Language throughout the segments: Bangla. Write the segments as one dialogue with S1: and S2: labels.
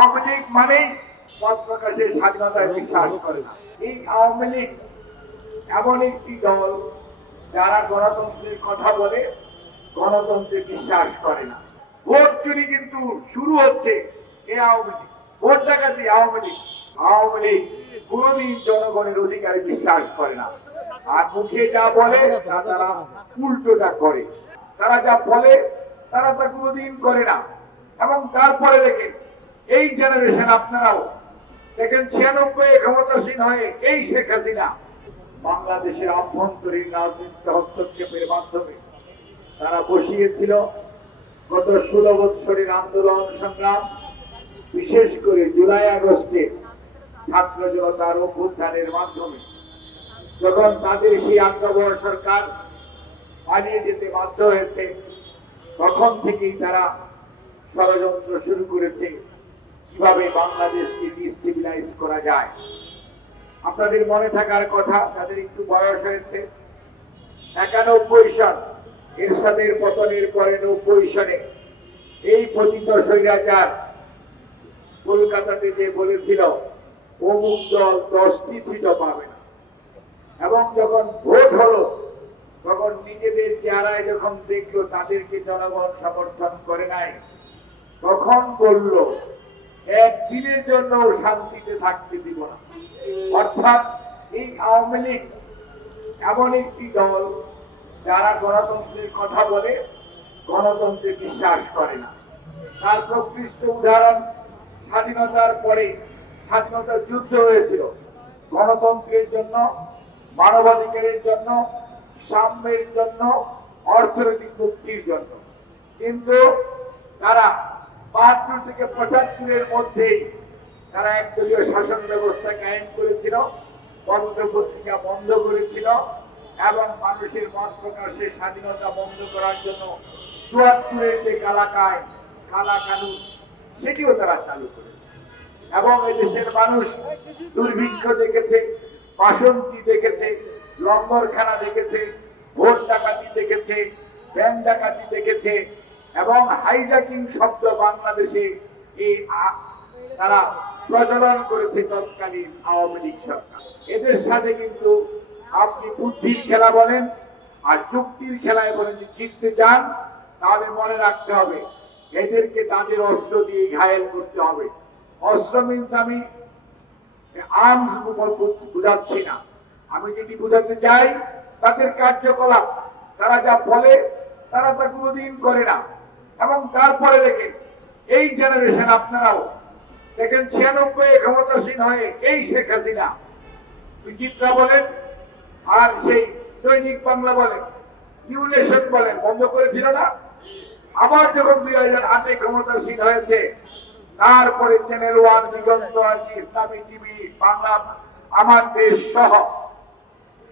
S1: আওয়ামী লীগ মানে মত প্রকাশের স্বাধীনতায় বিশ্বাস করে না। এই আওয়ামী লীগ এমন একটি দল যারা গণতন্ত্রের কথা বলে, গণতন্ত্রে বিশ্বাস করে না। ভোট চুরি কিন্তু শুরু হচ্ছে এই আওয়ামী লীগ, ভোট ডাকাতি আওয়ামী লীগ। আওয়ামী লীগ কোনদিন জনগণের অধিকারে বিশ্বাস করে না। আর মুখে যা বলে, তা তারা উল্টোটা করে। তারা যা বলে, তারা তা কোনোদিন করে না। এবং তারপরে দেখে এই জেনারেশন আপনারাও, দেখেন ছিয়ানব্বই ক্ষমতাসীন হয়ে এই শেখ হাসিনা বাংলাদেশের আভ্যন্তরীণ রাজনীতিতে হস্তক্ষেপের মাধ্যমে তারা বসিয়েছিল গত ষোলো বৎসরের আন্দোলন সংগ্রাম, বিশেষ করে জুলাই আগস্টে ছাত্র জনতার অভ্যুত্থানের মাধ্যমে। যখন তাদের সেই আজ্ঞাবহ সরকার পালিয়ে যেতে বাধ্য হয়েছে, তখন থেকেই তারা ষড়যন্ত্র শুরু করেছে। কীভাবে বাংলাদেশকে ডিস্টেবিলাইজ করা যায়? আপনাদের মনে থাকার কথা, তাদের একটু বয়স হয়েছে। একানব্বই সন এরশাদের পতনের পরে নব্বই সনে এই পতিত স্বৈরাচার কলকাতাতে যে বলেছিল, অমুক দল দশটি সিটও পাবে না। এবং যখন ভোট হলো, তখন নিজেদের চেহারায় যখন দেখল, তাদেরকে জনগণ সমর্থন করে নাই, তখন বলল একদিনের জন্য শান্তিতে থাকতে দিব না। অর্থাৎ এই আওয়ামী লীগ এমন একটি দল যারা গণতন্ত্রের কথা বলে, গণতন্ত্রে বিশ্বাস করে না। তার প্রকৃষ্ট উদাহরণ স্বাধীনতার পরে স্বাধীনতার যুদ্ধ হয়েছিল। গণতন্ত্রের জন্য, মানবাধিকারের জন্য, সাম্যের জন্য, অর্থনৈতিক মুক্তির জন্য। কিন্তু তারা বাহাত্তর থেকে পঁচাত্তরের মধ্যেই তারা একদলীয় শাসন ব্যবস্থা কায়েম করেছিল পত্র পত্রিকা বন্ধ করেছিল এবং মানুষের মত প্রকাশের স্বাধীনতা বন্ধ করার জন্য চুয়াত্তরের যে কালাকায় কালা কানুন সেটিও তারা চালু করেছে। এবং এদেশের মানুষ দুর্ভিক্ষ দেখেছে, বাসন্তী দেখেছে লম্বরখানা দেখেছে, ভোট ডাকাতি দেখেছে, ব্যাংক ডাকাতি দেখেছে এবং হাইজাকিং শব্দ বাংলাদেশে তারা প্রচলন করেছে তৎকালীন আওয়ামী লীগ সরকার। এদের সাথে কিন্তু আপনি বুদ্ধির খেলা বলেন আর যুক্তির খেলায় বলেন যে জিততে চান, তাহলে মনে রাখতে হবে এদেরকে তাদের অস্ত্র দিয়ে ঘায়েল করতে হবে। অস্ত্র মিনস আমি আর্মস বুঝাচ্ছি না। আমি যেটি বুঝাতে চাই, তাদের কার্যকলাপ, তারা যা বলে, তারা তা কোনোদিন করে না। এবং তারপরে দেখে, এই জেনারেশন আপনারাও, দেখেন ছিয়ানব্বই ক্ষমতাসীন হয়ে এই শেখ হাসিনা। বিচিত্রা বলেন, আর সেই দৈনিক বাংলা বলেন নিউ নেশন বলেন, বন্ধ করেছিল না? আবার যখন দুই হাজার আটে ক্ষমতাসীন হয়েছে, তারপরে চ্যানেল ওয়ান দিগন্ত ইসলামী টিভি, বাংলা, আমার দেশ সহ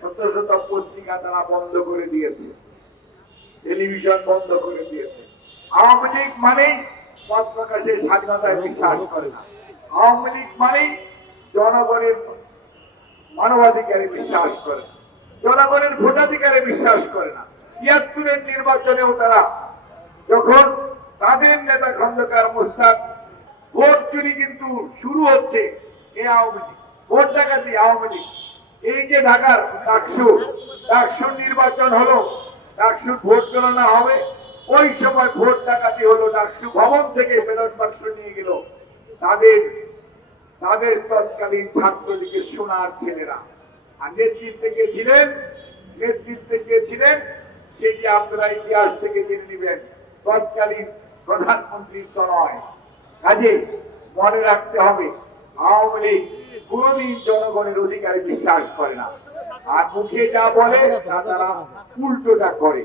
S1: শত শত পত্রিকা তারা বন্ধ করে দিয়েছে। টেলিভিশন বন্ধ করে দিয়েছে। আওয়ামী লীগ মানেই মত প্রকাশের স্বাধীনতায় বিশ্বাস করে না। আওয়ামী লীগ মানেই জনগণের মানবাধিকারে বিশ্বাস করে জনগণের ভোটাধিকারে বিশ্বাস করে না। তিয়াত্তরের নির্বাচনেও তারা যখন তাদের নেতা খন্দকার মুস্তাক, ভোট চুরি কিন্তু শুরু হচ্ছে এই আওয়ামী লীগ, ভোট ডাকাতি আওয়ামী লীগ। এই যে ঢাকার ডাকসু, ডাকসুর নির্বাচন হলো, ডাকসুর ভোট গণনা হবে ওই সময় ভোট ডাকাতি হলো ডাকসু ভবন থেকে ব্যালট বাক্স নিয়ে গেল। তাদের তাদের তৎকালীন ছাত্রলীগের সোনার ছেলেরা। আর নেতৃত্বে কে ছিলেন? নেতৃত্বে কে ছিলেন? সেটি আপনারা ইতিহাস থেকে জেনে নেবেন, তৎকালীন প্রধানমন্ত্রী তো নয় কাজে মনে রাখতে হবে, আওয়ামী লীগ কোনদিন জনগণের অধিকারে বিশ্বাস করে না। আর মুখে যা বলে তারা উল্টোটা করে।